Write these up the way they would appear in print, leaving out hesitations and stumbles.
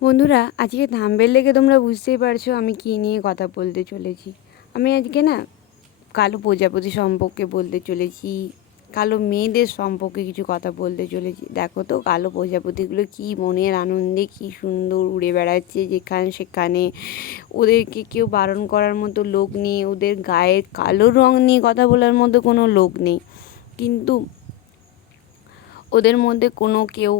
বন্ধুরা, আজকে থাম্বনেল দেখে তোমরা বুঝতেই পারছো আমি কী নিয়ে কথা বলতে চলেছি। আমি আজকে না কালো প্রজাপতি সম্পর্কে বলতে চলেছি, কালো মেয়েদের সম্পর্কে কিছু কথা বলতে চলেছি। দেখো তো কালো প্রজাপতিগুলো কী মনের আনন্দে কী সুন্দর উড়ে বেড়াচ্ছে যেখানে সেখানে। ওদেরকে কেউ বারণ করার মতো লোক নেই, ওদের গায়ের কালো রং নিয়ে কথা বলার মতো কোনো লোক নেই, কিন্তু ওদের মধ্যে কোনো কেউ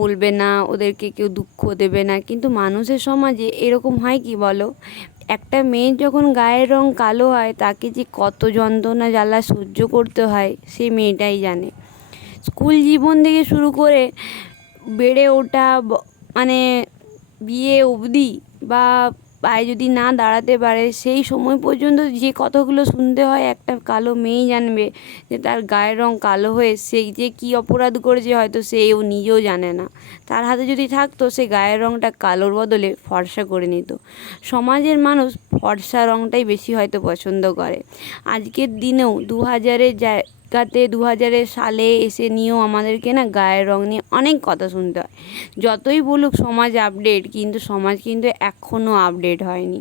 বলবে না, ওদেরকে কেউ দুঃখ দেবে না। কিন্তু মানুষের সমাজে এরকম হয় কি বলো, একটা মেয়ের যখন গায়ের রং কালো হয় তাকে যে কত যন্ত্রণা জ্বালা সহ্য করতে হয় সেই মেয়েটাই জানে। স্কুল জীবন থেকে শুরু করে বেড়ে ওঠা মানে বিয়ে অবধি, বা পায়ে যদি না দাঁড়াতে পারে সেই সময় পর্যন্ত যে কথাগুলো শুনতে হয় একটা কালো মেয়েই জানবে যে তার গায়ের রং কালো হয়ে সে যে কী অপরাধ করেছে হয়তো সেও নিজেও জানে না। তার হাতে যদি থাকতো সে গায়ের রংটা কালোর বদলে ফর্সা করে নিত। সমাজের মানুষ ফর্সা রংটাই বেশি হয়তো পছন্দ করে। আজকের দিনেও 2000-এর জায়গাতে 2000-এর সালে এসে নিয়েও আমাদেরকে না গায়ের রং নিয়ে অনেক কথা শুনতে হয়। যতই বলুক সমাজ আপডেট, কিন্তু সমাজ কিন্তু এখনও আপডেট হয়নি।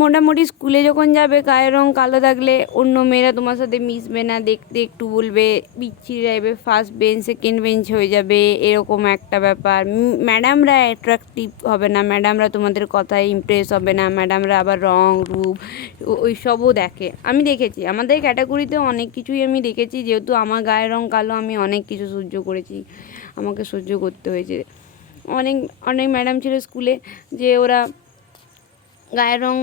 মোটামুটি স্কুলে যখন যাবে গায়ের রং কালো থাকলে অন্য মেয়েরা তোমার সাথে মিশবে না, দেখতে একটু বলবে, বিচ্ছিরি যাবে, ফার্স্ট বেঞ্চ সেকেন্ড বেঞ্চ হয়ে যাবে, এরকম একটা ব্যাপার। ম্যাডামরা অ্যাট্রাকটিভ হবে না, ম্যাডামরা তোমাদের কথায় ইমপ্রেস হবে না, ম্যাডামরা আবার রং রূপ ওই সবও দেখে। আমি দেখেছি আমাদের ক্যাটাগরিতেও অনেক কিছুই আমি দেখেছি, যেহেতু আমার গায়ের রং কালো আমি অনেক কিছু সহ্য করেছি, আমাকে সহ্য করতে হয়েছে। অনেক অনেক ম্যাডাম ছিল স্কুলে যে ওরা গায়ের রং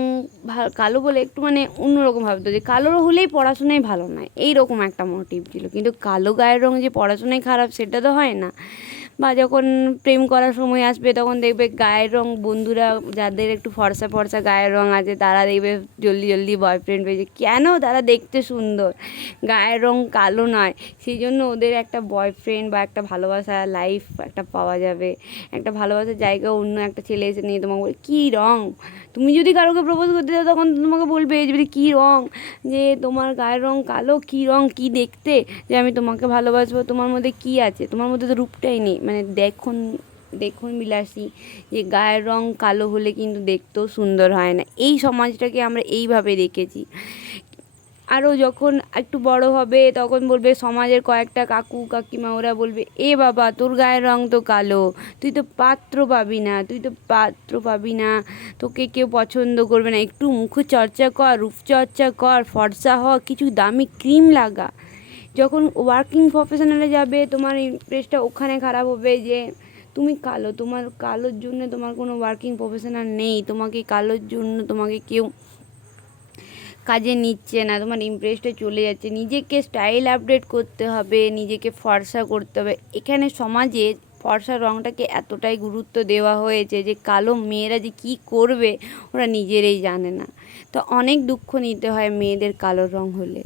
কালো বলে একটু মানে অন্যরকম ভাবতো, যে কালো হলেই পড়াশোনায় ভালো নয়, এইরকম একটা মোটিভ ছিল। কিন্তু কালো গায়ের রং যে পড়াশোনায় খারাপ সেটা তো হয় না। বা যখন প্রেম করার সময় আসবে তখন দেখবে গায়ের রং, বন্ধুরা যাদের একটু ফর্সা ফর্সা গায়ের রং আছে তারা দেখবে জলদি জলদি বয়ফ্রেন্ড পেয়েছে, কেন? তারা দেখতে সুন্দর, গায়ের রং কালো নয়, সেই জন্য ওদের একটা বয়ফ্রেন্ড বা একটা ভালোবাসা লাইফ একটা পাওয়া যাবে, একটা ভালোবাসার জায়গা। অন্য একটা ছেলে এসে নিয়ে তোমাকে বলে কী রং, তুমি যদি কারোকে প্রপোজ করতে যাও তখন তোমাকে বলবে যে কী রং, যে তোমার গায়ের রং কালো, কী রং, কী দেখতে যে আমি তোমাকে ভালোবাসবো, তোমার মধ্যে কী আছে, তোমার মধ্যে তো রূপটাই নেই। মানে দেখুন দেখুন বিলাসী, যে গায়ের রং কালো হলে কিন্তু দেখতেও সুন্দর হয় না। এই সমাজটাকে আমরা এইভাবে দেখেছি। আরও যখন একটু বড় হবে তখন বলবে সমাজের কয়েকটা কাকু কাকিমা, ওরা বলবে এ বাবা তোর গায়ের রং তো কালো, তুই তো পাত্র পাবি না, তুই তো পাত্র পাবি না, তোকে কেউ পছন্দ করবে না, একটু মুখচর্চা কর, রূপচর্চা কর, ফর্সা হ, কিছু দামি ক্রিম লাগা। যখন ওয়ার্কিং প্রফেশনালে যাবে তোমার ইন্টারেস্টটা ওখানে খারাপ হবে যে তুমি কালো, তোমার কালোর জন্য তোমার কোনো ওয়ার্কিং প্রফেশনাল নেই, তোমাকে কালোর জন্য তোমাকে কেউ কাজে নিচ্ছে না, তোমার ইমপ্রেসটা চলে যাচ্ছে। নিজেকে স্টাইল আপডেট করতে হবে, নিজেকে ফর্সা করতে হবে। এখানে সমাজে ফর্সা রঙটাকে এতটাই গুরুত্ব দেওয়া হয়েছে যে কালো মেয়েরা যে কী করবে ওরা নিজেরাই জানে না। তো অনেক দুঃখ নিতে হয় মেয়েদের কালো রঙ হলে।